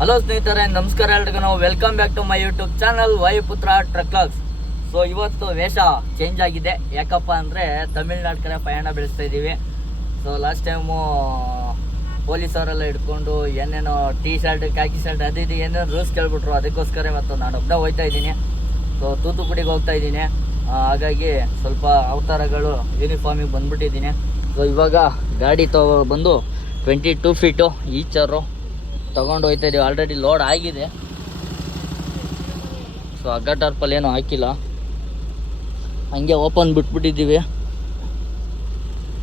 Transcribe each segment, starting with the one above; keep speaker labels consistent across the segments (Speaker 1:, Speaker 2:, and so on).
Speaker 1: Hello ಸ್ನೇಹಿತರೆ, ನಮಸ್ಕಾರ ಎಲ್ರಿಗೂ. ನಾವು welcome back to my YouTube channel Vayuputra truck logs so ಇವತ್ತು ವೇಷ ಚೇಂಜ್ ಆಗಿದೆ. ಯಾಕಪ್ಪ ಅಂದರೆ ತಮಿಳ್ನಾಡು ಕಡೆ ಪಯಣ ಬೆಳೆಸ್ತಾ ಇದ್ದೀವಿ. ಸೊ ಲಾಸ್ಟ್ ಟೈಮು ಪೊಲೀಸವರೆಲ್ಲ ಹಿಡ್ಕೊಂಡು ಏನೇನೋ ಟೀ ಶರ್ಟ್ ಕಾಕಿ ಶರ್ಟ್ ಅದು ಇದು ಏನೇನು ರೂಲ್ಸ್ ಕೇಳ್ಬಿಟ್ರು. ಅದಕ್ಕೋಸ್ಕರ ಇವತ್ತು ನಾನು ಒಬ್ಬ ಹೋಗ್ತಾ ಇದ್ದೀನಿ. ಸೊ ತೂತುಕುಡಿಗೆ ಹೋಗ್ತಾ ಇದ್ದೀನಿ. ಹಾಗಾಗಿ ಸ್ವಲ್ಪ ಅವತಾರಗಳು ಯೂನಿಫಾರ್ಮಿಗೆ ಬಂದುಬಿಟ್ಟಿದ್ದೀನಿ. ಸೊ ಇವಾಗ ಗಾಡಿ ತಗೋ ಬಂದು ಟ್ವೆಂಟಿ ಟೂ ಫೀಟು ಈಚರು. ತಗೊಂಡು ಹೋಗ್ತಾ ಇದೀವಿ. ಆಲ್ರೆಡಿ ಲೋಡ್ ಆಗಿದೆ. ಸೊ ಅಗ್ಗ ಟಾರ್ಪಲ್ ಏನೂ ಹಾಕಿಲ್ಲ. ಹಂಗೆ ಓಪನ್ ಬಿಟ್ಬಿಟ್ಟಿದ್ದೀವಿ.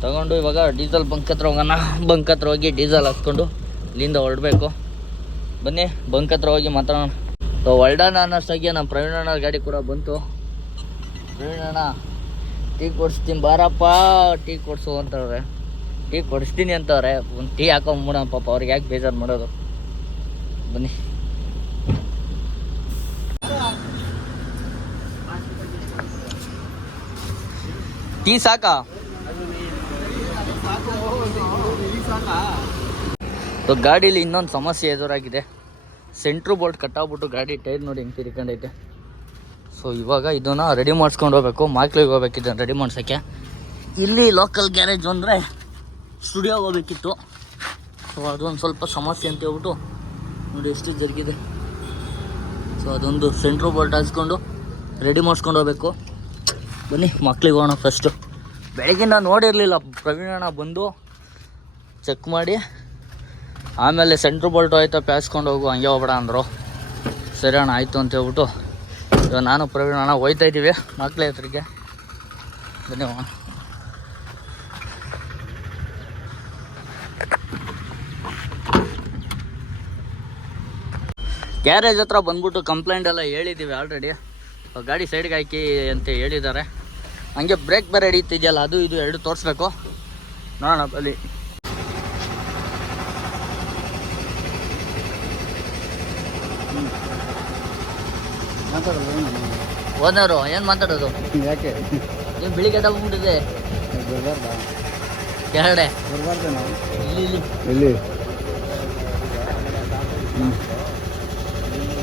Speaker 1: ತಗೊಂಡು ಇವಾಗ ಡೀಸೆಲ್ ಬಂಕ್ ಹತ್ರ ಹೋಗೋಣ. ಬಂಕ್ ಹತ್ರ ಹೋಗಿ ಡೀಸೆಲ್ ಹಾಕ್ಕೊಂಡು ಇಲ್ಲಿಂದ ಹೊರಡಬೇಕು. ಬನ್ನಿ ಬಂಕ್ ಹತ್ರ ಹೋಗಿ ಮಾತಾಡೋಣ. ಸೊ ಹೊಲ್ಡಾನ ಅನ್ನೋಷ್ಟಾಗಿ ನಮ್ಮ ಪ್ರವೀಣ್ ಅಣ್ಣ ಗಾಡಿ ಕೂಡ ಬಂತು. ಪ್ರವೀಣ್ ಅಣ್ಣ, ಟೀ ಕೊಡಿಸ್ತೀನಿ. ಬಾರಪ್ಪ, ಟೀ ಕೊಡಿಸು ಅಂತವ್ರೆ. ಟೀ ಕೊಡಿಸ್ತೀನಿ ಅಂತವ್ರೆ. ಒಂದು ಟೀ ಹಾಕೊಂಬಿಡೋಣ ಪಾಪ. ಅವ್ರಿಗೆ ಯಾಕೆ ಬೇಜಾರು ಮಾಡೋದು? ಬನ್ನಿ. ಟೀ ಸಾಕಾ? ಸೊ, ಗಾಡೀಲಿ ಇನ್ನೊಂದು ಸಮಸ್ಯೆ ಎದುರಾಗಿದೆ. ಸೆಂಟ್ರ್ ಬೋಲ್ಟ್ ಕಟ್ಟಾಗ್ಬಿಟ್ಟು ಗಾಡಿ ಟೈರ್ ನೋಡಿ ಹೆಂಗೆ ತಿರ್ಕೊಂಡೈತೆ ಸೊ, ಇವಾಗ ಇದನ್ನು ರೆಡಿ ಮಾಡಿಸ್ಕೊಂಡು ಹೋಗ್ಬೇಕು. ಮಾಕ್ಲಿಗೆ ಹೋಗ್ಬೇಕು ಇದನ್ನು ರೆಡಿ ಮಾಡ್ಸೋಕ್ಕೆ. ಇಲ್ಲಿ ಲೋಕಲ್ ಗ್ಯಾರೇಜ್ ಅಂದರೆ ಸ್ಟುಡಿಯೋಗೆ ಹೋಗ್ಬೇಕಿತ್ತು. ಸೊ, ಅದೊಂದು ಸ್ವಲ್ಪ ಸಮಸ್ಯೆ ಅಂತ ಹೇಳ್ಬಿಟ್ಟು ನೋಡಿ ಎಷ್ಟು ಜರುಗಿದೆ. ಸೊ ಅದೊಂದು ಸೆಂಟ್ರ್ ಬೋಲ್ಟ್ ಹಾಕ್ಸ್ಕೊಂಡು ರೆಡಿ ಮಾಡಿಸ್ಕೊಂಡು ಹೋಗ್ಬೇಕು. ಬನ್ನಿ, ಮಕ್ಳಿಗೆ ಹೋಗೋಣ ಫಸ್ಟು ಬೆಳಗ್ಗೆ ನಾನು ನೋಡಿರಲಿಲ್ಲ ಪ್ರವೀಣಣ್ಣ ಬಂದು ಚೆಕ್ ಮಾಡಿ. ಆಮೇಲೆ ಸೆಂಟ್ರ್ ಬೋಲ್ಟ್ ಹೋಯ್ತಾ ಪ್ಯಾಸ್ಕೊಂಡು ಹೋಗು, ಹಂಗೆ ಹೋಗ್ಬೇಡ ಅಂದರು. ಸರಿ ಅಣ್ಣ, ಆಯಿತು ಅಂತ ಹೇಳ್ಬಿಟ್ಟು ನಾನು ಪ್ರವೀಣ ಅಣ್ಣ ಇದ್ದೀವಿ ಮಕ್ಳ ಹತ್ರಕ್ಕೆ ಬನ್ನಿ ಗ್ಯಾರೇಜ್ ಹತ್ರ ಬಂದ್ಬಿಟ್ಟು ಕಂಪ್ಲೇಂಟ್ ಎಲ್ಲ ಹೇಳಿದ್ದೀವಿ ಆಲ್ರೆಡಿ ಗಾಡಿ ಸೈಡ್ಗೆ ಹಾಕಿ ಅಂತ ಹೇಳಿದ್ದಾರೆ. ಹಂಗೆ ಬ್ರೇಕ್ ಬೇರೆ ಹಿಡಿತಿದೆಯಲ್ಲ ಅದು ಇದು ಎರಡು ತೋರಿಸ್ಬೇಕು. ನೋಡೋಣ ಅಲ್ಲಿ. ಓನರು ಏನು ಮಾತಾಡೋದು?
Speaker 2: ಯಾಕೆ?
Speaker 1: ನೀವು ಬೆಳಿಗ್ಗೆ ಬಂದ್ಬಿಟ್ಟಿದೆ
Speaker 2: ಎರಡೇ ಇಲ್ಲಿ
Speaker 1: ಇಲ್ಲಿ ಇಲ್ಲಿ.
Speaker 2: ಎಲ್ಲಿ?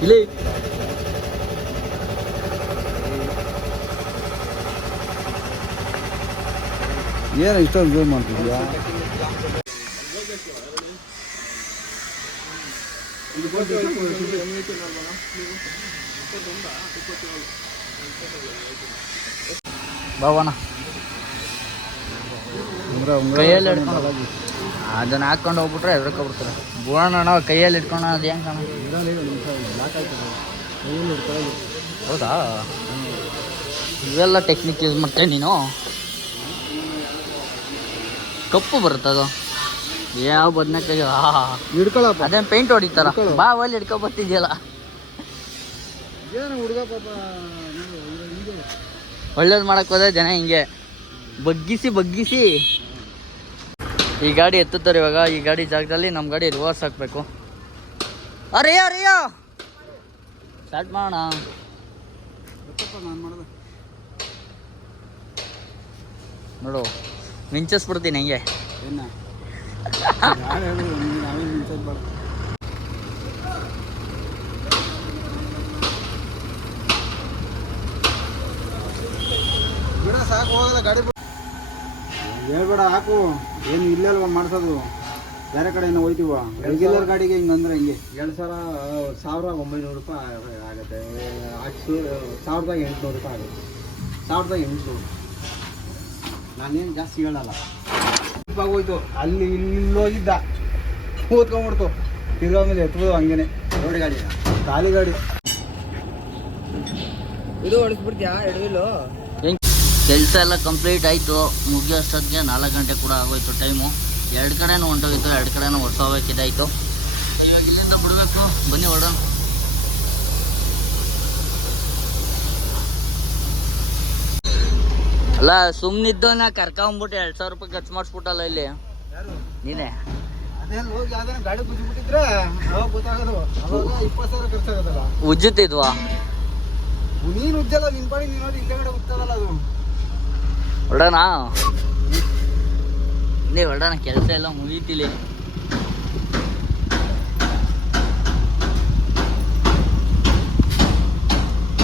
Speaker 1: ಇಲ್ಲಿ.
Speaker 2: ಏನು ಇಷ್ಟೊಂದು ಜೂಮ್ ಮಾಡ್ತಿದ್ಯಾ? ಉಂಗ್ರ
Speaker 1: ಕೈಯಲ್ಲಿ ಅದನ್ನ ಹಾಕೊಂಡು ಹೋಗ್ಬಿಟ್ರೆ ಹೆದರ್ಕೊಬಿಡ್ತಾರೆ ಬುಡೋಣ ಕೈಯಲ್ಲಿ ಇಟ್ಕೊಣ ಅದು ಹೆಂಗೆ ಕಾಣ ಹೌದಾ? ಇವೆಲ್ಲ ಟೆಕ್ನಿಕ್ ಯೂಸ್ ಮಾಡ್ತೇನೆ ನೀನು? ಕಪ್ಪು ಬರುತ್ತೆ ಅದು? ಯಾವ ಬದನೇಕಾಯಿ?
Speaker 2: ಹಿಡ್ಕೊಳಪ್ಪ.
Speaker 1: ಅದೇನು ಪೇಂಟ್ ಹೊಡಿತಾರ. ಬಾ ಒಲ್ಲಿ ಹಿಡ್ಕೊ ಬರ್ತಿದ್ಯಲ್ಲ. ಒಳ್ಳೇದು ಮಾಡಕ್ ಹೋದ ಜನ ಹಿಂಗೆ. ಬಗ್ಗಿಸಿ ಬಗ್ಗಿಸಿ. ಈ ಗಾಡಿ ಎತ್ತುತ್ತಾರೆ ಇವಾಗ. ಈ ಗಾಡಿ ಜಾಗದಲ್ಲಿ ನಮ್ಮ ಗಾಡಿ ರಿವರ್ಸ್ ಹಾಕ್ಬೇಕು. ಅರೆಯ ಅರೆಯ ಸ್ಟಾರ್ಟ್ ಮಾಡೋಣ. ನೋಡು ಮಿಂಚಿಸ್ಬಿಡ್ತೀನಿ ಹೆಂಗೆ.
Speaker 2: ಸಾಕು ಹೋಗಲ್ಲ ಗಾಡಿ. ಹೇಳ್ಬೇಡ ಹಾಕು. ಏನು ಇಲ್ಲೇ ಅಲ್ವಾ ಮಾಡ್ಸೋದು? ಬೇರೆ ಕಡೆಯಿಂದ ಹೋಯ್ತೀವ. ರೆಗ್ಯುಲರ್ ಗಾಡಿಗೆ ಹಿಂಗಂದ್ರೆ ಹಿಂಗೆ.
Speaker 3: ಎರಡು ಸಾವಿರ ಸಾವಿರ ಒಂಬೈನೂರು ರೂಪಾಯಿ ಆಗುತ್ತೆ. ಹತ್ತು ಸಾವಿರದ ಎಂಟುನೂರು ರೂಪಾಯಿ ಆಗುತ್ತೆ. ಸಾವಿರದ ಎಂಟುನೂರು. ನಾನೇನು ಜಾಸ್ತಿ ಹೇಳಲ್ಲ. ಹೋಯ್ತು ಅಲ್ಲಿ ಇಲ್ಲಿ ಹೋಗಿದ್ದ ಕೂತ್ಕೊಂಡ್ಬಿಡ್ತು ತಿರ್ಗಾ ಮೇಲೆ ಎತ್ಬೋದು ಹಂಗೇನೆ. ರೋಡ್ ಗಾಡಿ. ಖಾಲಿ ಗಾಡಿ. ಇದು ಹೊಡೆಸ್ಬಿಡ್ತೀಯಾ? ಎಡವಿಲು
Speaker 1: ಕೆಲಸ ಎಲ್ಲ ಕಂಪ್ಲೀಟ್ ಆಯಿತು ಮುಗಿಯೋಷ್ಟೊತ್ತಿಗೆ ನಾಲ್ಕು ಗಂಟೆ ಕೂಡ ಆಗೋಯ್ತು ಟೈಮು ಎರಡು ಕಡೆನೂ ಹೊಂಟೋಗಿತ್ತು ಎರಡು ಕಡೆನೂ ಹೊಡ್ಸೋಬೇಕಿದ್ದಾಯಿತು ಇವಾಗ ಇಲ್ಲಿಂದ ಬಿಡಬೇಕು. ಬನ್ನಿ ಹೊರಡೋಣ. ಅಲ್ಲ ಸುಮ್ಮನಿದ್ದವನ್ನ ಕರ್ಕೊಂಬಿಟ್ಟು ಎರಡು ಸಾವಿರ ರೂಪಾಯಿ ಖರ್ಚು ಮಾಡಿಸ್ಬಿಟ್ಟಲ್ಲ ಇಲ್ಲಿ. ನೀನೇ. ಉಜ್ಜುತ್ತಿದ್ವಾ?
Speaker 2: ನೀನು ಉಜ್ಜಲ್ಲ ನಿನ್ ಪಾಡಿ ನೀನು ಉಜ್ತದಲ್ಲ ಅದು.
Speaker 1: ಹೊರಡೋಣ. ಇನ್ನೇ ಹೊರಡೋಣ ಕೆಲಸ ಎಲ್ಲ ಮುಗೀತಿಲಿ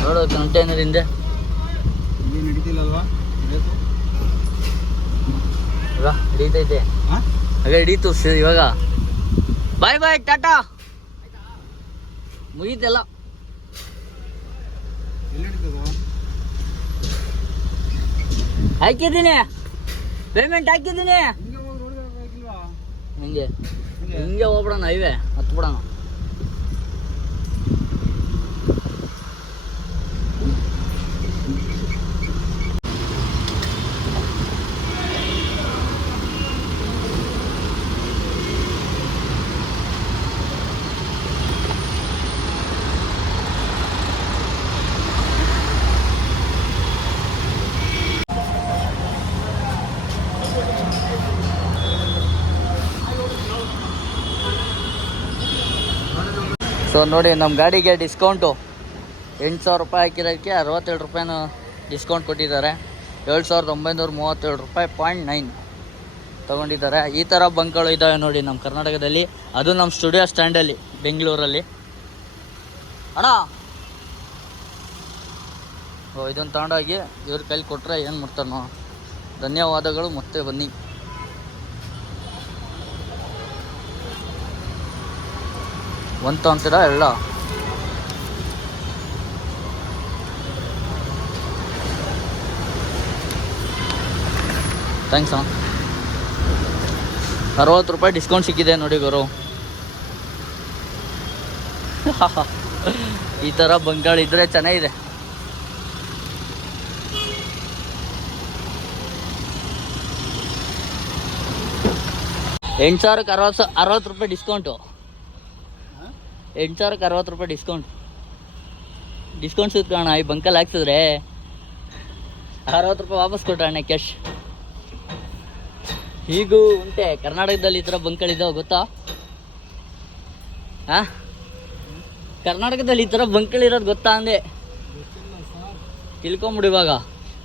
Speaker 1: ನೋಡೋ ಕಂಟೈನರ್ ಹಿಂದೆ. ಹಿಡಿತೈತೆ ಹಾಗೆ ಹಿಡೀತು ಇವಾಗ. ಬಾಯ್ ಬಾಯ್ ಟಾಟಾ. ಮುಗೀತೆಲ್ಲ. ಹಾಕಿದ್ದೀನಿ. ಪೇಮೆಂಟ್ ಹಾಕಿದ್ದೀನಿ.
Speaker 2: ಹಿಂಗೆ? ಹೋಗಿ
Speaker 1: ಹೋಗ್ಬಿಡೋಣ ಹೈವೇ. ಹತ್ಬಿಡೋಣ. ಸೊ ನೋಡಿ ನಮ್ಮ ಗಾಡಿಗೆ ಡಿಸ್ಕೌಂಟು ಎಂಟು ಸಾವಿರ ರೂಪಾಯಿ ಹಾಕಿರೋದಕ್ಕೆ ಅರವತ್ತೇಳು ರೂಪಾಯಿನ ಡಿಸ್ಕೌಂಟ್ ಕೊಟ್ಟಿದ್ದಾರೆ. ಏಳು ಸಾವಿರದ ಒಂಬೈನೂರ ಮೂವತ್ತೇಳು ರೂಪಾಯಿ ಪಾಯಿಂಟ್ ನೈನ್ ತೊಗೊಂಡಿದ್ದಾರೆ. ಈ ಥರ ಬಂಕ್ಗಳು ಇದ್ದಾವೆ ನೋಡಿ ನಮ್ಮ ಕರ್ನಾಟಕದಲ್ಲಿ. ಅದು ನಮ್ಮ ಸ್ಟುಡಿಯೋ ಸ್ಟ್ಯಾಂಡಲ್ಲಿ ಬೆಂಗಳೂರಲ್ಲಿ. ಅಣ್ಣ! ಓ ಇದನ್ನು ತಗೊಂಡೋಗಿ ಇವ್ರ ಕೈಲಿ ಕೊಟ್ಟರೆ ಏನು ಮಾಡ್ತಾರೋ ಧನ್ಯವಾದಗಳು, ಮತ್ತೆ ಬನ್ನಿ. ಒಂದು ಅಂತೀರಾ ಎಲ್ಲ ಥ್ಯಾಂಕ್ಸ್ ಅಣ್ಣ ಅರವತ್ತು ರೂಪಾಯಿ ಡಿಸ್ಕೌಂಟ್ ಸಿಕ್ಕಿದೆ ನೋಡಿ ಗುರು. ಈ ಥರ ಬಂಗಾಳ ಇದ್ರೆ ಚೆನ್ನಾಗಿದೆ. ಎಂಟು ಸಾವಿರಕ್ಕೆ ಅರವತ್ತು ಅರವತ್ತು ರೂಪಾಯಿ ಡಿಸ್ಕೌಂಟು ಎಂಟು ಸಾವಿರಕ್ಕೆ ಅರವತ್ತು ರೂಪಾಯಿ ಡಿಸ್ಕೌಂಟ್ ಡಿಸ್ಕೌಂಟ್ ಸಿಗ್ಕೋಣ ಈ ಬಂಕಲ್ಲಿ ಹಾಕ್ಸಿದ್ರೆ ಅರವತ್ತು ರೂಪಾಯಿ ವಾಪಸ್ ಕೊಟ್ಟಣ್ಣ ಕ್ಯಾಶ್ ಹೀಗೂ ಉಂಟೆ, ಕರ್ನಾಟಕದಲ್ಲಿ ಈ ಥರ ಬಂಕ್ಗಳಿದ್ದಾವೆ ಗೊತ್ತಾ? ಹಾಂ ಕರ್ನಾಟಕದಲ್ಲಿ ಈ ಥರ ಬಂಕ್ಗಳಿರೋದು ಗೊತ್ತಾ ಅಂದೆ? ತಿಳ್ಕೊಂಬಿಡು ಇವಾಗ.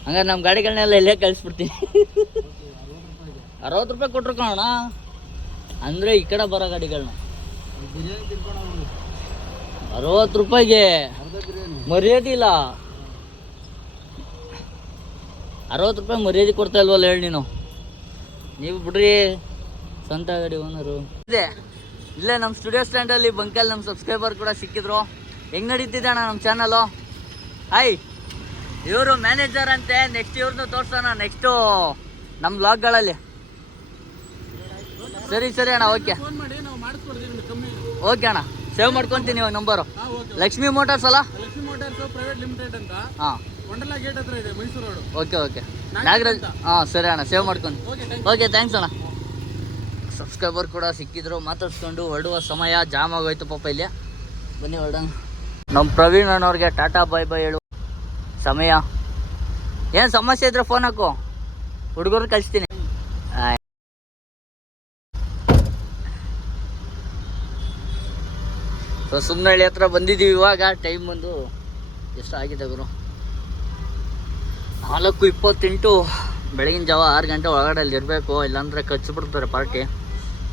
Speaker 1: ಹಂಗಾರೆ ನಮ್ಮ ಗಾಡಿಗಳನ್ನೆಲ್ಲ ಇಲ್ಲೇ ಕಳಿಸ್ಬಿಡ್ತೀನಿ. ಅರವತ್ತು ರೂಪಾಯಿ ಕೊಟ್ರು ಕಾಣೋಣ ಅಂದರೆ ಈ ಕಡೆ ಬರೋ ಗಾಡಿಗಳನ್ನ. ಅರವತ್ತು ರೂಪಾಯಿಗೆ
Speaker 2: ಮರ್ಯಾದಿಲ್ಲ. ಬಿರಿಯಾನಿ
Speaker 1: ಮರ್ಯಾದೆ ಇಲ್ಲ ಅರವತ್ತು ರೂಪಾಯಿ ಮರ್ಯಾದೆ ಕೊಡ್ತಾ ಇಲ್ವಲ್ಲ ಹೇಳಿ ನೀನು. ನೀವು ಬಿಡ್ರಿ ಸ್ವಂತ ಗಾಡಿ ಓನರು ಇದೆ. ಇಲ್ಲೇ ನಮ್ಮ ಸ್ಟುಡಿಯೋ ಸ್ಟ್ಯಾಂಡಲ್ಲಿ ಬಂಕಲ್ಲಿ ನಮ್ಮ ಸಬ್ಸ್ಕ್ರೈಬರ್ ಕೂಡ ಸಿಕ್ಕಿದ್ರು. ಹೆಂಗ್ ನಡೀತಿದೆ ಅಣ್ಣ ನಮ್ಮ ಚಾನಲು ಹಾಯ್ ಇವರು ಮ್ಯಾನೇಜರ್ ಅಂತೆ ನೆಕ್ಸ್ಟ್ ಇವ್ರದ್ದು ತೋರಿಸೋಣ ನೆಕ್ಸ್ಟು ನಮ್ಮ ಬ್ಲಾಗ್ಗಳಲ್ಲಿ ಸರಿ ಸರಿ ಅಣ್ಣ ಓಕೆ
Speaker 2: ಫೋನ್ ಮಾಡಿ ನಾವು ಮಾಡಿಸ್ಕೊಡ್ತೀವಿ ಕಮ್ಮಿ.
Speaker 1: ಓಕೆ ಅಣ್ಣ. ಸೇವ್ ಮಾಡ್ಕೊಂತೀನಿ ಇವಾಗ ನಂಬರು ಲಕ್ಷ್ಮಿ ಮೋಟಾರ್ಸ್ ಅಲ್ಲ?
Speaker 2: ಲಕ್ಷ್ಮಿ ಮೋಟಾರ್ಸ್ ಪ್ರೈವೇಟ್ ಲಿಮಿಟೆಡ್ ಅಂತ.
Speaker 1: ಹಾಂ.
Speaker 2: ವಂಡರ್ಲಾ ಗೇಟ್ ಹತ್ರ ಇದೆ Mysuru road
Speaker 1: okay okay Nagaraj ಹಾಂ ಸರಿ ಅಣ್ಣ ಸೇವ್ ಮಾಡ್ಕೊಂಡು.
Speaker 2: ಓಕೆ
Speaker 1: ಓಕೆ ಥ್ಯಾಂಕ್ಸ್ ಅಣ್ಣ. ಸಬ್ಸ್ಕ್ರೈಬರ್ ಕೂಡ ಸಿಕ್ಕಿದ್ರು ಮಾತಾಡ್ಸ್ಕೊಂಡು ಹೊರಡುವ ಸಮಯ ಜಾಮ್ ಆಗೋಯ್ತು ಪಾಪ ಇಲ್ಲಿ. ಬನ್ನಿ ಹೊರಡೋಣ. ನಮ್ಮ ಪ್ರವೀಣ್ ಅಣ್ಣವ್ರಿಗೆ ಟಾಟಾ ಬಾಯ್ ಬಾಯ್ ಹೇಳು. ಸಮಯ. ಏನು ಸಮಸ್ಯೆ ಇದ್ರೆ ಫೋನ್ ಹಾಕು. ಹುಡುಗರು ಕಳಿಸ್ತೀನಿ. ಸೊ ಸುಮ್ಮನಹಳ್ಳಿ ಹತ್ರ ಬಂದಿದ್ದೀವಿ ಇವಾಗ. ಟೈಮ್ ಬಂದು ಎಷ್ಟು ಆಗಿದೆ ಗುರು? ನಾಲ್ಕು ಇಪ್ಪತ್ತೆಂಟು. ಬೆಳಗಿನ ಜಾವ ಆರು ಗಂಟೆ ಒಳಗಡೆ ಅಲ್ಲಿ ಇರಬೇಕು. ಇಲ್ಲಾಂದರೆ ಕಚ್ಚಿಬಿಡ್ತಾರೆ party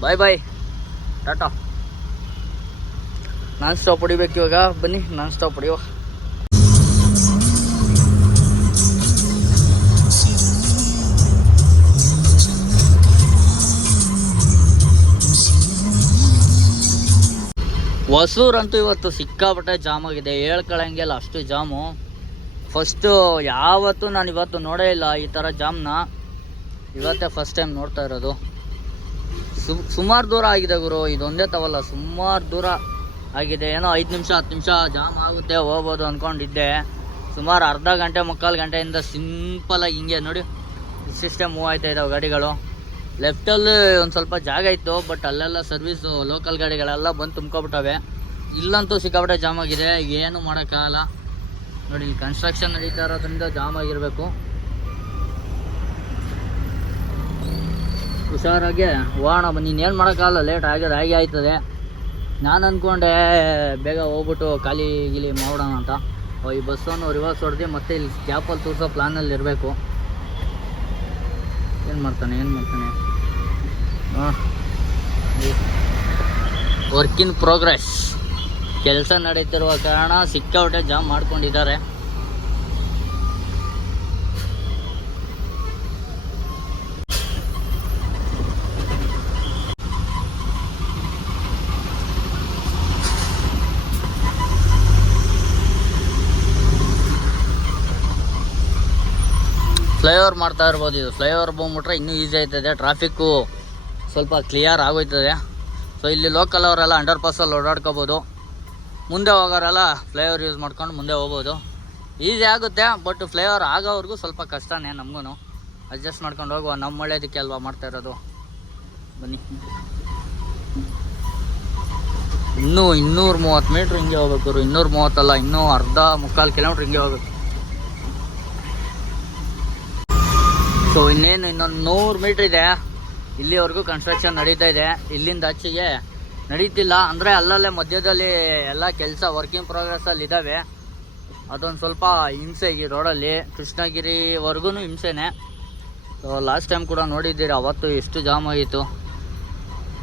Speaker 1: bye bye tata non stop ಹೊಡಿಬೇಕು ಇವಾಗ. ಬನ್ನಿ ನಾನ್ ಸ್ಟಾಪ್ ಹೊಡಿಯುವ. ಹೊಸೂರಂತೂ ಇವತ್ತು ಸಿಕ್ಕಾಪಟ್ಟೆ ಜಾಮ್ ಆಗಿದೆ. ಹೇಳ್ಕೊಳಂಗಿಲ್ಲ ಅಷ್ಟು ಜಾಮು. ಫಸ್ಟು ಯಾವತ್ತೂ ನಾನು ಇವತ್ತು ನೋಡೇ ಇಲ್ಲ ಈ ಥರ ಜಾಮ್ನ. ಇವತ್ತೇ ಫಸ್ಟ್ ಟೈಮ್ ನೋಡ್ತಾ ಇರೋದು. ಸುಮಾರು ದೂರ ಆಗಿದೆ ಗುರು. ಇದೊಂದೇ ತವಲ್ಲ, ಸುಮಾರು ದೂರ ಆಗಿದೆ. ಏನೋ ಐದು ನಿಮಿಷ, ಹತ್ತು ನಿಮಿಷ ಜಾಮ್ ಆಗುತ್ತೆ, ಹೋಗ್ಬೋದು ಅಂದ್ಕೊಂಡಿದ್ದೆ ಸುಮಾರು ಅರ್ಧ ಗಂಟೆ, ಮುಕ್ಕಾಲು ಗಂಟೆಯಿಂದ ಸಿಂಪಲಾಗಿ ಹಿಂಗೆ ನೋಡಿ ಸಿಸ್ಟಮ್ ಮೂವ್ ಆಯ್ತಾ ಇದ್ದಾವೆ ಗಾಡಿಗಳು. ಲೆಫ್ಟಲ್ಲಿ ಒಂದು ಸ್ವಲ್ಪ ಜಾಗ ಇತ್ತು ಬಟ್ ಅಲ್ಲೆಲ್ಲ ಸರ್ವಿಸು ಲೋಕಲ್ ಗಾಡಿಗಳೆಲ್ಲ ಬಂದು ತುಂಬ್ಕೊಬಿಟ್ಟವೆ. ಇಲ್ಲಂತೂ ಸಿಕ್ಕಾಪಟ್ಟೆ ಜಾಮ್ ಆಗಿದೆ, ಏನು ಮಾಡೋಕ್ಕಾಗಲ್ಲ. ನೋಡಿ ಕನ್ಸ್ಟ್ರಕ್ಷನ್ ನಡೀತಾ ಇರೋದ್ರಿಂದ ಜಾಮ್ ಆಗಿರಬೇಕು. ಹುಷಾರಾಗಿ ಹೋಗೋಣ ನೀನೇನು ಮಾಡೋಕ್ಕಾಗಲ್ಲ ಲೇಟ್ ಆಗಿದೆ, ಹಾಗೆ ಆಯ್ತದೆ. ನಾನು ಅಂದ್ಕೊಂಡೆ ಬೇಗ ಹೋಗ್ಬಿಟ್ಟು ಖಾಲಿ ಗಿಲಿ ಮಾಡೋಣ ಅಂತ. ಈ ಬಸ್ಸನ್ನು ರಿವರ್ಸ್ ಹೊಡೆದು ಮತ್ತೆ ಇಲ್ಲಿ ಕ್ಯಾಪಲ್ಲಿ ತೋರಿಸೋ ಪ್ಲ್ಯಾನಲ್ಲಿ ಇರಬೇಕು ಏನು ಮಾಡ್ತಾನೆ ಏನು ಮಾಡ್ತಾನೆ? ವರ್ಕ್ ಇನ್ ಪ್ರೋಗ್ರೆಸ್ ಕೆಲಸ ನಡೀತಿರುವ ಕಾರಣ ಸಿಕ್ಕಾಪಟ್ಟೆ ಜಾಮ್ ಮಾಡ್ಕೊಂಡಿದ್ದಾರೆ. ಫ್ಲೈಓವರ್ ಮಾಡ್ತಾ ಇರ್ಬೋದು ಇದು. ಫ್ಲೈಓವರ್ ಬಂದ್ಬಿಟ್ರೆ ಇನ್ನೂ ಈಸಿ ಆಯ್ತದೆ ಟ್ರಾಫಿಕ್ಕು ಸ್ವಲ್ಪ ಕ್ಲಿಯರ್ ಆಗೋಯ್ತದೆ. ಸೊ ಇಲ್ಲಿ ಲೋಕಲ್ ಅವರೆಲ್ಲ ಅಂಡರ್ ಪಾಸಲ್ಲಿ ಓಡಾಡ್ಕೋಬೋದು. ಮುಂದೆ ಹೋಗೋರೆಲ್ಲ ಫ್ಲೈಓವರ್ ಯೂಸ್ ಮಾಡ್ಕೊಂಡು ಮುಂದೆ ಹೋಗ್ಬೋದು. ಈಸಿ ಆಗುತ್ತೆ ಬಟ್ ಫ್ಲೈಓವರ್ ಆಗೋವರೆಗೂ ಸ್ವಲ್ಪ ಕಷ್ಟನೇ ನಮಗೂ ಅಡ್ಜಸ್ಟ್ ಮಾಡ್ಕೊಂಡು ಹೋಗುವ ನಮ್ಮ ಒಳ್ಳೇದಕ್ಕೆ ಅಲ್ವಾ ಮಾಡ್ತಾ ಇರೋದು. ಬನ್ನಿ. ಇನ್ನೂ ಇನ್ನೂರ ಮೂವತ್ತು ಮೀಟ್ರ್ ಹಿಂಗೆ ಹೋಗ್ಬೇಕು ಇನ್ನೂರ ಮೂವತ್ತಲ್ಲ ಇನ್ನೂ ಅರ್ಧ ಮುಕ್ಕಾಲು ಕಿಲೋಮೀಟ್ರ್ ಹಿಂಗೆ ಹೋಗ್ಬೇಕು. ಸೊ ಇನ್ನೇನು ಇನ್ನೊಂದು ನೂರು ಮೀಟ್ರ್ ಇದೆ. ಇಲ್ಲಿವರೆಗೂ ಕನ್ಸ್ಟ್ರಕ್ಷನ್ ನಡೀತಾ ಇದೆ. ಇಲ್ಲಿಂದ ಆಚೆಗೆ ನಡೀತಿಲ್ಲ. ಅಂದರೆ ಅಲ್ಲಲ್ಲೇ ಮಧ್ಯದಲ್ಲಿ ಎಲ್ಲ ಕೆಲಸ ವರ್ಕಿಂಗ್ ಪ್ರೋಗ್ರೆಸ್ಸಲ್ಲಿ ಇದ್ದಾವೆ ಅದೊಂದು ಸ್ವಲ್ಪ ಹಿಂಸೆ ಈ ರೋಡಲ್ಲಿ ಕೃಷ್ಣಗಿರಿವರೆಗೂ ಹಿಂಸೆನೇ. ಸೊ ಲಾಸ್ಟ್ ಟೈಮ್ ಕೂಡ ನೋಡಿದ್ದೀರಿ, ಅವತ್ತು ಎಷ್ಟು ಜಾಮ್ ಆಗಿತ್ತು.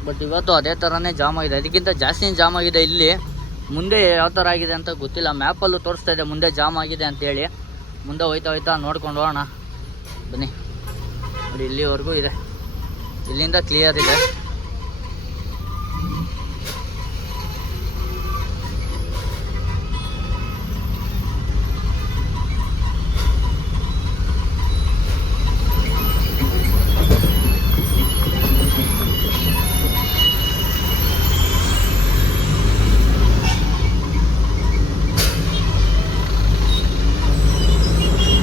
Speaker 1: ಬಟ್ ಇವತ್ತು ಅದೇ ಥರನೇ ಜಾಮ್ ಆಗಿದೆ. ಅದಕ್ಕಿಂತ ಜಾಸ್ತಿ ಜಾಮ್ ಆಗಿದೆ ಇಲ್ಲಿ. ಮುಂದೆ ಯಾವ ಥರ ಆಗಿದೆ ಅಂತ ಗೊತ್ತಿಲ್ಲ. ಮ್ಯಾಪಲ್ಲೂ ತೋರಿಸ್ತಾ ಇದೆ, ಮುಂದೆ ಜಾಮ್ ಆಗಿದೆ ಅಂತೇಳಿ ಮುಂದೆ ಹೋಯ್ತಾ ಹೋಯ್ತಾ ನೋಡ್ಕೊಂಡು ಹೋಗೋಣ. ಬನ್ನಿ. ನೋಡಿ, ಇಲ್ಲಿವರೆಗೂ ಇದೆ. ಇಲ್ಲಿಂದ ಕ್ಲಿಯರ್ ಇದೆ.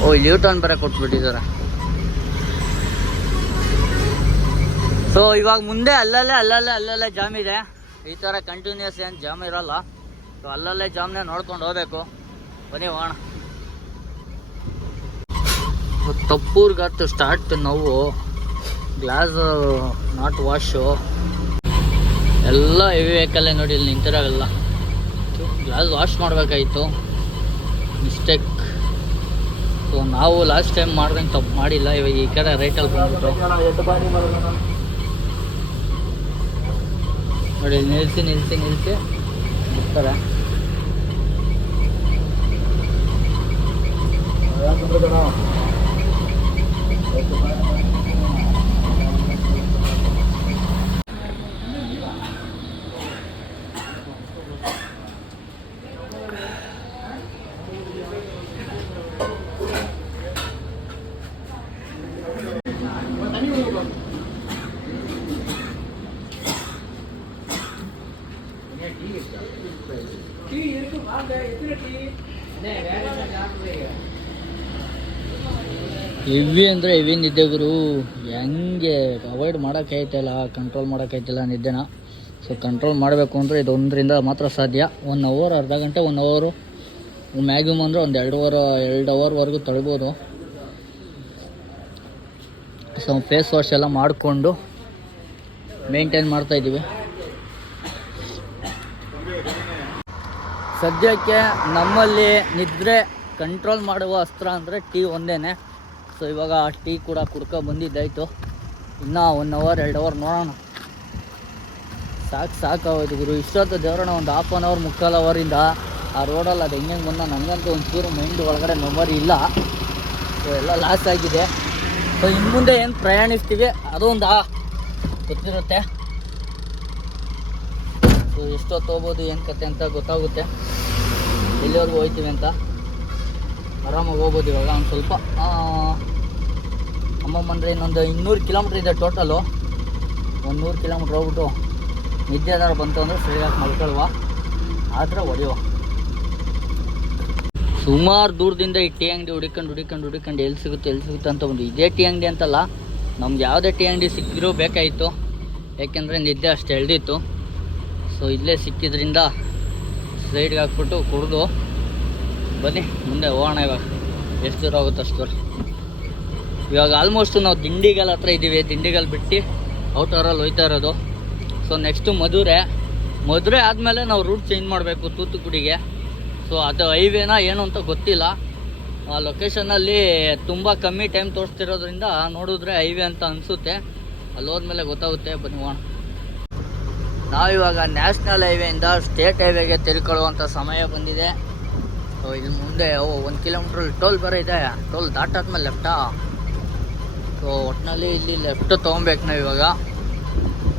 Speaker 1: ಓ ಇಲ್ಲಿ ಯೂ ಬೇರೆ ಕೊಟ್ಬಿಟ್ಟಿದ್ದಾರೆ ಸೊ ಇವಾಗ ಮುಂದೆ ಅಲ್ಲಲ್ಲೇ ಅಲ್ಲಲ್ಲೇ ಅಲ್ಲಲ್ಲೇ ಜಾಮ್ ಇದೆ. ಈ ಥರ ಕಂಟಿನ್ಯೂಸ್ ಏನು ಜಾಮ್ ಇರೋಲ್ಲ. ಸೊ ಅಲ್ಲಲ್ಲೇ ಜಾಮ್ನೇ ನೋಡ್ಕೊಂಡು ಹೋಗ್ಬೇಕು. ಬನ್ನಿ ಹೋಗೋಣ. ತಪ್ಪೂರ್ಗತ್ತು ಸ್ಟಾರ್ಟ್ ನಾವು. ಗ್ಲಾಸ್ ನಾಟ್ ವಾಶು ಎಲ್ಲ ಹೆವಿ ವೆಹಿಕಲ್ಲೇ ನೋಡಿ ಇಲ್ಲಿ ನಿಂತಿರೋಲ್ಲ ಗ್ಲಾಸ್ ವಾಶ್ ಮಾಡಬೇಕಾಯಿತು. ಮಿಸ್ಟೇಕ್ ಸೊ ನಾವು ಲಾಸ್ಟ್ ಟೈಮ್ ಮಾಡ್ದಂಗೆ ತಪ್ಪು ಮಾಡಿಲ್ಲ. ಇವಾಗ ಈ ಕಡೆ ರೈಟಲ್ಲಿ ಬಂದ್ಬಿಟ್ಟು. ನೋಡಿ ಇಲ್ಲಿ ನಿಲ್ಲಿಸಿ ನಿಲ್ಲಿಸಿ ನಿಲ್ಲಿಸಿ ಬಿಡ್ತಾರೆ ಹೆವಿ ಅಂದರೆ ಹೆವಿ ನಿದ್ದೆ ಗುರು. ಹೆಂಗೆ ಅವಾಯ್ಡ್ ಮಾಡೋಕ್ಕಾಯ್ತಿಲ್ಲ ಕಂಟ್ರೋಲ್ ಮಾಡೋಕ್ಕಾಯ್ತಿಲ್ಲ ನಿದ್ದೆನ. ಸೊ ಕಂಟ್ರೋಲ್ ಮಾಡಬೇಕು ಅಂದರೆ ಇದೊಂದರಿಂದ ಮಾತ್ರ ಸಾಧ್ಯ. ಒನ್ ಅವರ್ ಅರ್ಧ ಗಂಟೆ ಒನ್ ಅವರು ಮ್ಯಾಕ್ಸಿಮಮ್ ಅಂದರೆ ಒಂದು ಎರಡು ಅವರ್ ಎರಡು ಅವರ್ವರೆಗೂ ತೊಳ್ಬೋದು ಸೊ ಫೇಸ್ ವಾಶ್ ಎಲ್ಲ ಮಾಡಿಕೊಂಡು ಮೇಂಟೈನ್ ಮಾಡ್ತಾಯಿದ್ದೀವಿ ಸದ್ಯಕ್ಕೆ ನಮ್ಮಲ್ಲಿ ನಿದ್ರೆ ಕಂಟ್ರೋಲ್ ಮಾಡುವ ಅಸ್ತ್ರ ಅಂದರೆ ಟಿ ಒಂದೇ ಸೊ ಇವಾಗ ಟೀ ಕೂಡ ಕುಡ್ಕೊ ಬಂದಿದ್ದಾಯಿತು ಇನ್ನೂ ಒನ್ ಅವರ್ ಎರಡು ಅವರ್ ನೋಡೋಣ. ಸಾಕು ಸಾಕಾಗೋಯ್ತು ಗುರು. ಇಷ್ಟೊತ್ತು ದೇವರಣ ಒಂದು ಹಾಫ್ ಆನ್ ಅವರ್ ಮುಕ್ಕಾಲು ಅವರಿಂದ ಆ ರೋಡಲ್ಲಿ ಅದು ಹೆಂಗೆ ಬಂದ ನನಗಂತೂ ಒಂಚೂರು ಮೈಂಡ್ ಒಳಗಡೆ ಮೆಮೊರಿ ಇಲ್ಲ. ಸೊ ಎಲ್ಲ ಲಾಸ್ ಆಗಿದೆ. ಸೊ ಇನ್ನು ಮುಂದೆ ಏನು ಪ್ರಯಾಣಿಸ್ತೀವಿ ಅದೊಂದು ಆ ಗೊತ್ತಿರುತ್ತೆ. ಸೊ ಎಷ್ಟೊತ್ತು ಹೋಗ್ಬೋದು, ಏನು ಕತೆ ಅಂತ ಗೊತ್ತಾಗುತ್ತೆ. ಎಲ್ಲಿವರೆಗೂ ಹೋಗ್ತೀವಿ ಅಂತ. ಆರಾಮಾಗಿ ಹೋಗ್ಬೋದು ಇವಾಗ ಒಂದು ಸ್ವಲ್ಪ ಅಮ್ಮಮ್ಮಂದ್ರೆ ಅಮ್ಮ ಬಂದರೆ ಇನ್ನೊಂದು ಇನ್ನೂರು ಕಿಲೋಮೀಟ್ರ್ ಇದೆ ಟೋಟಲು ಒಂದು ನೂರು ಕಿಲೋಮೀಟ್ರ್ ಹೋಗ್ಬಿಟ್ಟು ನಿದ್ದೆ ಬಂತು ಅಂದರೆ ಸರಿಯಾಗಿ ಮಲ್ಕೊಳ್ವ. ಆದರೆ ಹೊಡೆಯುವ ಸುಮಾರು ದೂರದಿಂದ ಈ ಟೀ ಅಂಗಡಿ ಹುಡುಕೊಂಡು ಹುಡುಕೊಂಡು ಹುಡುಕೊಂಡು ಎಲ್ಲಿ ಸಿಗುತ್ತೆ ಎಲ್ಲಿ ಸಿಗುತ್ತೆ ಅಂತ ಒಂದು ಇದೇ ಟೀ ಅಂಗಡಿ ಅಂತಲ್ಲ ನಮ್ಗೆ ಯಾವುದೇ ಟೀ ಅಂಗಡಿ ಸಿಕ್ಕಿದ್ರೂ ಬೇಕಾಯಿತು. ಯಾಕೆಂದರೆ ನಿದ್ದೆ ಅಷ್ಟು ಎಳ್ದಿತ್ತು. ಸೊ ಇಲ್ಲೇ ಸಿಕ್ಕಿದ್ರಿಂದ ಸೈಡ್ಗೆ ಹಾಕ್ಬಿಟ್ಟು ಕುಡಿದು ಬನ್ನಿ, ಮುಂದೆ ಹೋಗೋಣ ಇವಾಗ. ಎಷ್ಟು ದೂರ ಆಗುತ್ತೆ ಅಷ್ಟು ಇವಾಗ ಆಲ್ಮೋಸ್ಟ್ ನಾವು ದಿಂಡಿಗಲ್ ಹತ್ರ ಇದ್ದೀವಿ. ದಿಂಡಿಗಲ್ ಬಿಟ್ಟು ಔಟರಲ್ಲಿ ಹೋಯ್ತಾ ಇರೋದು. ಸೊ ನೆಕ್ಸ್ಟು ಮಧುರೆ ಮಧುರೆ ಆದಮೇಲೆ ನಾವು ರೂಟ್ ಚೇಂಜ್ ಮಾಡಬೇಕು ತೂತುಕುಡಿಗೆ. ಸೊ ಅದು ಹೈವೇನ ಏನು ಅಂತ ಗೊತ್ತಿಲ್ಲ. ಆ ಲೊಕೇಶನಲ್ಲಿ ತುಂಬ ಕಮ್ಮಿ ಟೈಮ್ ತೋರಿಸ್ತಿರೋದ್ರಿಂದ ನೋಡಿದ್ರೆ ಹೈವೇ ಅಂತ ಅನಿಸುತ್ತೆ. ಅಲ್ಲಿ ಹೋದ್ಮೇಲೆ ಗೊತ್ತಾಗುತ್ತೆ. ಬನ್ನಿ ಹೋಣ ನಾವಿವಾಗ ನ್ಯಾಷನಲ್ ಹೈವೇಯಿಂದ ಸ್ಟೇಟ್ ಹೈವೇಗೆ ತಿರ್ಕೊಳ್ಳುವಂಥ ಸಮಯ ಬಂದಿದೆ. ಸೊ ಮುಂದೆ ಓ ಒಂದು ಕಿಲೋಮೀಟ್ರ್ ಟೋಲ್ ಬೇರೆ ಇದೆ ಟೋಲ್ ದಾಟಾದ್ಮೇಲೆ ಲೆಫ್ಟಾ ಸೊ ಒಟ್ಟಿನಲ್ಲಿ ಇಲ್ಲಿ ಲೆಫ್ಟ್ ತೊಗೊಬೇಕು ನಾವು ಇವಾಗ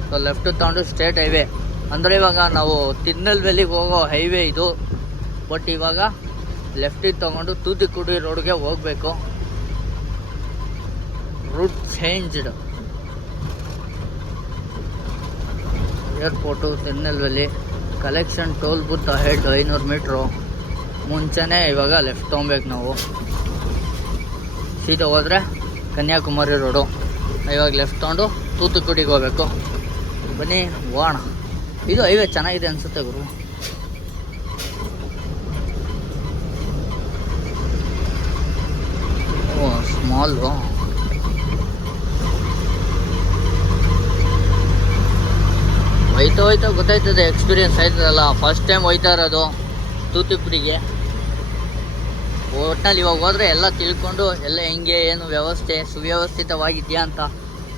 Speaker 1: ಸೊ ಲೆಫ್ಟ್ ತೊಗೊಂಡು ಸ್ಟೇಟ್ ಹೈವೇ ಅಂದರೆ ಇವಾಗ ನಾವು ತಿರ್ನಲ್ವೆಲ್ಲಿಗೆ ಹೋಗೋ ಹೈವೇ ಇದು. ಬಟ್ ಇವಾಗ ಲೆಫ್ಟಿಗೆ ತೊಗೊಂಡು ತೂತಿಕುಡಿ ರೋಡ್ಗೆ ಹೋಗಬೇಕು. Route changed airport Tirunelveli collection toll booth head ಐನೂರು ಮೀಟ್ರು ಮುಂಚೆನೇ ಇವಾಗ ಲೆಫ್ಟ್ ತೊಗೊಬೇಕು ನಾವು. ಸೀದಾ ಹೋದರೆ ಕನ್ಯಾಕುಮಾರಿ ರೋಡು ಇವಾಗ ಲೆಫ್ಟ್ ತೊಗೊಂಡು ತೂತುಕುಡಿಗೆ ಹೋಗ್ಬೇಕು. ಬನ್ನಿ, ಹೋಗೋಣ. ಇದು ಹೈವೇ ಚೆನ್ನಾಗಿದೆ ಅನಿಸುತ್ತೆ ಗುರು. ಓ ಸ್ಮಾಲು ಹೋಯ್ತಾ ಹೋಯ್ತಾ ಗೊತ್ತಾಯ್ತದೆ ಎಕ್ಸ್ಪೀರಿಯನ್ಸ್ ಆಯ್ತದಲ್ಲ. ಫಸ್ಟ್ ಟೈಮ್ ಹೋಯ್ತಾ ಇರೋದು ತೂತುಕುಡಿಗೆ. ಒಟ್ನಲ್ಲಿ ಇವಾಗ ಹೋದ್ರೆ ಎಲ್ಲ ತಿಳ್ಕೊಂಡು ಎಲ್ಲ ಹೆಂಗೆ, ಏನು ವ್ಯವಸ್ಥೆ, ಸುವ್ಯವಸ್ಥಿತವಾಗಿದೆಯಾ ಅಂತ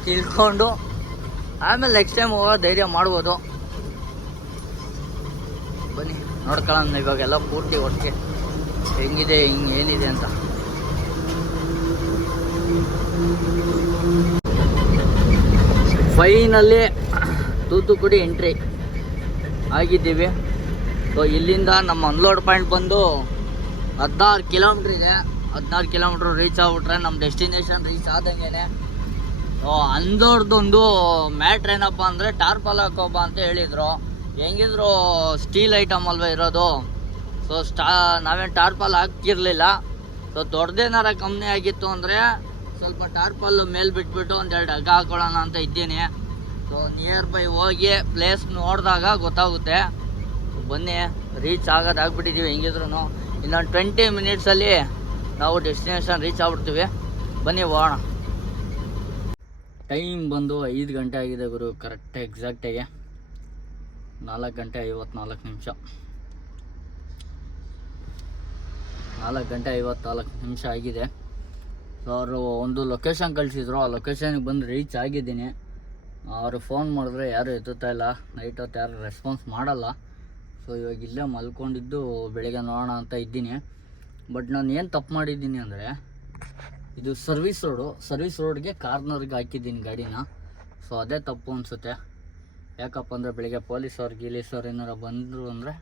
Speaker 1: ತಿಳ್ಕೊಂಡು ಆಮೇಲೆ ನೆಕ್ಸ್ಟ್ ಟೈಮ್ ಹೋಗೋ ಧೈರ್ಯ ಮಾಡ್ಬೋದು. ಬನ್ನಿ, ನೋಡ್ಕೊಳ್ಳೋಣ ಇವಾಗೆಲ್ಲ ಪೂರ್ತಿ ಒಟ್ಟಿಗೆ ಹೆಂಗಿದೆ, ಹಿಂಗೆ ಏನಿದೆ ಅಂತ. ಫೈನಲ್ಲಿ ತೂತುಕುಡಿ ಎಂಟ್ರಿ ಆಗಿದ್ದೀವಿ. ಸೊ ಇಲ್ಲಿಂದ ನಮ್ಮ ಅನ್ಲೋಡ್ ಪಾಯಿಂಟ್ ಬಂದು ಹದಿನಾರು ಕಿಲೋಮೀಟ್ರ್ ಇದೆ. ಹದಿನಾರು ಕಿಲೋಮೀಟ್ರ್ ರೀಚ್ ಆಗ್ಬಿಟ್ರೆ ನಮ್ಮ ಡೆಸ್ಟಿನೇಷನ್ ರೀಚ್ ಆದಂಗೆ ಅಂದೋರ್ದೊಂದು ಮ್ಯಾಟ್ರ್ ಏನಪ್ಪ ಅಂದರೆ ಟಾರ್ಪಲ್ ಹಾಕೋಬ ಅಂತ ಹೇಳಿದರು. ಹೆಂಗಿದ್ರು ಸ್ಟೀಲ್ ಐಟಮ್ ಅಲ್ವಾ ಇರೋದು? ಸೊ ಸ್ಟಾ ನಾವೇನು ಟಾರ್ಪಲ್ ಹಾಕಿರಲಿಲ್ಲ. ಸೊ ದೊಡ್ಡದೇನಾರ ಕಮ್ಮಿ ಆಗಿತ್ತು ಅಂದರೆ ಸ್ವಲ್ಪ ಟಾರ್ಪಲ್ ಮೇಲೆ ಬಿಟ್ಬಿಟ್ಟು ಒಂದೆರಡು ಹಗ್ಗ ಹಾಕೊಳ್ಳೋಣ ಅಂತ ಇದ್ದೀನಿ. ಸೊ ನಿಯರ್ ಬೈ ಹೋಗಿ ಪ್ಲೇಸ್ ನೋಡಿದಾಗ ಗೊತ್ತಾಗುತ್ತೆ. ಬನ್ನಿ ರೀಚ್ ಆಗೋದಾಗ್ಬಿಟ್ಟಿದ್ದೀವಿ ಹೆಂಗಿದ್ರು ಇನ್ನೊಂದು ಟ್ವೆಂಟಿ ಮಿನಿಟ್ಸಲ್ಲಿ ನಾವು ಡೆಸ್ಟಿನೇಷನ್ ರೀಚ್ ಆಗ್ಬಿಡ್ತೀವಿ. ಬನ್ನಿ ಹೋಗೋಣ. ಟೈಮ್ ಬಂದು ಐದು ಗಂಟೆ ಆಗಿದೆ ಗುರು ಕರೆಕ್ಟ್ ಎಕ್ಸಾಕ್ಟಾಗಿ ನಾಲ್ಕು ಗಂಟೆ ಐವತ್ನಾಲ್ಕು ನಿಮಿಷ. ನಾಲ್ಕು ಗಂಟೆ ಐವತ್ನಾಲ್ಕು ನಿಮಿಷ ಆಗಿದೆ. ಅವರು ಒಂದು ಲೊಕೇಶನ್ ಕಳಿಸಿದ್ರು. ಆ ಲೊಕೇಶನ್ಗೆ ಬಂದು ರೀಚ್ ಆಗಿದ್ದೀನಿ. ಅವರು ಫೋನ್ ಮಾಡಿದ್ರೆ ಯಾರು ಎತ್ತುತ್ತಾ ಇಲ್ಲ. ನೈಟ್ ಹೊತ್ತು ಯಾರು ರೆಸ್ಪಾನ್ಸ್ ಮಾಡಲ್ಲ. ಸೊ ಇವಾಗ ಇಲ್ಲೇ ಮಲ್ಕೊಂಡಿದ್ದು ಬೆಳಗ್ಗೆ ನೋಡೋಣ ಅಂತ ಇದ್ದೀನಿ. ಬಟ್ ನಾನು ಏನು ತಪ್ಪು ಮಾಡಿದ್ದೀನಿ ಅಂದರೆ, ಇದು ಸರ್ವಿಸ್ ರೋಡು, ಸರ್ವಿಸ್ ರೋಡ್ಗೆ ಕಾರ್ನರ್ಗೆ ಹಾಕಿದ್ದೀನಿ ಗಾಡಿನ. ಸೊ ಅದೇ ತಪ್ಪು ಅನಿಸುತ್ತೆ. ಯಾಕಪ್ಪ ಅಂದರೆ ಬೆಳಿಗ್ಗೆ ಪೊಲೀಸವ್ರು ಗೀಲೀಸವ್ರು ಏನಾರು ಬಂದರು ಅಂದರೆ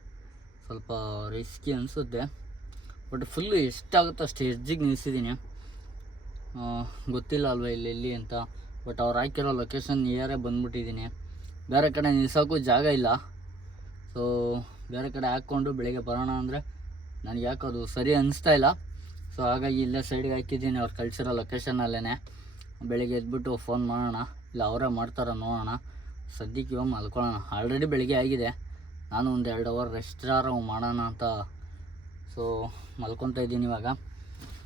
Speaker 1: ಸ್ವಲ್ಪ ರಿಸ್ಕಿ ಅನಿಸುತ್ತೆ. ಬಟ್ ಫುಲ್ಲು ಎಷ್ಟಾಗುತ್ತೋ ಅಷ್ಟು ಹೆಜ್ಜಿಗೆ ನಿಲ್ಲಿಸಿದ್ದೀನಿ ಗೊತ್ತಿಲ್ಲ ಅಲ್ವಾ ಇಲ್ಲಿ, ಎಲ್ಲಿ ಅಂತ. ಬಟ್ ಅವ್ರು ಹಾಕಿರೋ ಲೊಕೇಶನ್ ನಿಯರೇ ಬಂದ್ಬಿಟ್ಟಿದ್ದೀನಿ. ಬೇರೆ ಕಡೆ ನಿಲ್ಸೋಕ್ಕೂ ಜಾಗ ಇಲ್ಲ. ಸೊ ಬೇರೆ ಕಡೆ ಹಾಕ್ಕೊಂಡು ಬೆಳಿಗ್ಗೆ ಬರೋಣ ಅಂದರೆ ನನಗೆ ಯಾಕೆ ಅದು ಸರಿ ಅನಿಸ್ತಾ ಇಲ್ಲ. ಸೊ ಹಾಗಾಗಿ ಇಲ್ಲೇ ಸೈಡ್ಗೆ ಹಾಕಿದ್ದೀನಿ ಅವ್ರು ಕಳಿಸಿರೋ ಲೊಕೇಶನಲ್ಲೇ ಬೆಳಿಗ್ಗೆ ಎದ್ಬಿಟ್ಟು ಫೋನ್ ಮಾಡೋಣ. ಇಲ್ಲ, ಅವರೇ ಮಾಡ್ತಾರ ನೋಡೋಣ. ಸದ್ಯಕ್ಕೆ ಇವಾಗ ಮಲ್ಕೊಳ್ಳೋಣ. ಆಲ್ರೆಡಿ ಬೆಳಿಗ್ಗೆ ಆಗಿದೆ. ನಾನು ಒಂದು ಎರಡು ಅವರ್ ರೆಸ್ಟಾರ ಮಾಡೋಣ ಅಂತ ಸೊ ಮಲ್ಕೊತಾ ಇದ್ದೀನಿ ಇವಾಗ.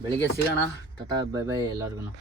Speaker 1: ಬೆಳಿಗ್ಗೆ ಸಿಗೋಣ. ಟಟಾ ಬೈ ಬೈ ಎಲ್ಲರಿಗೂ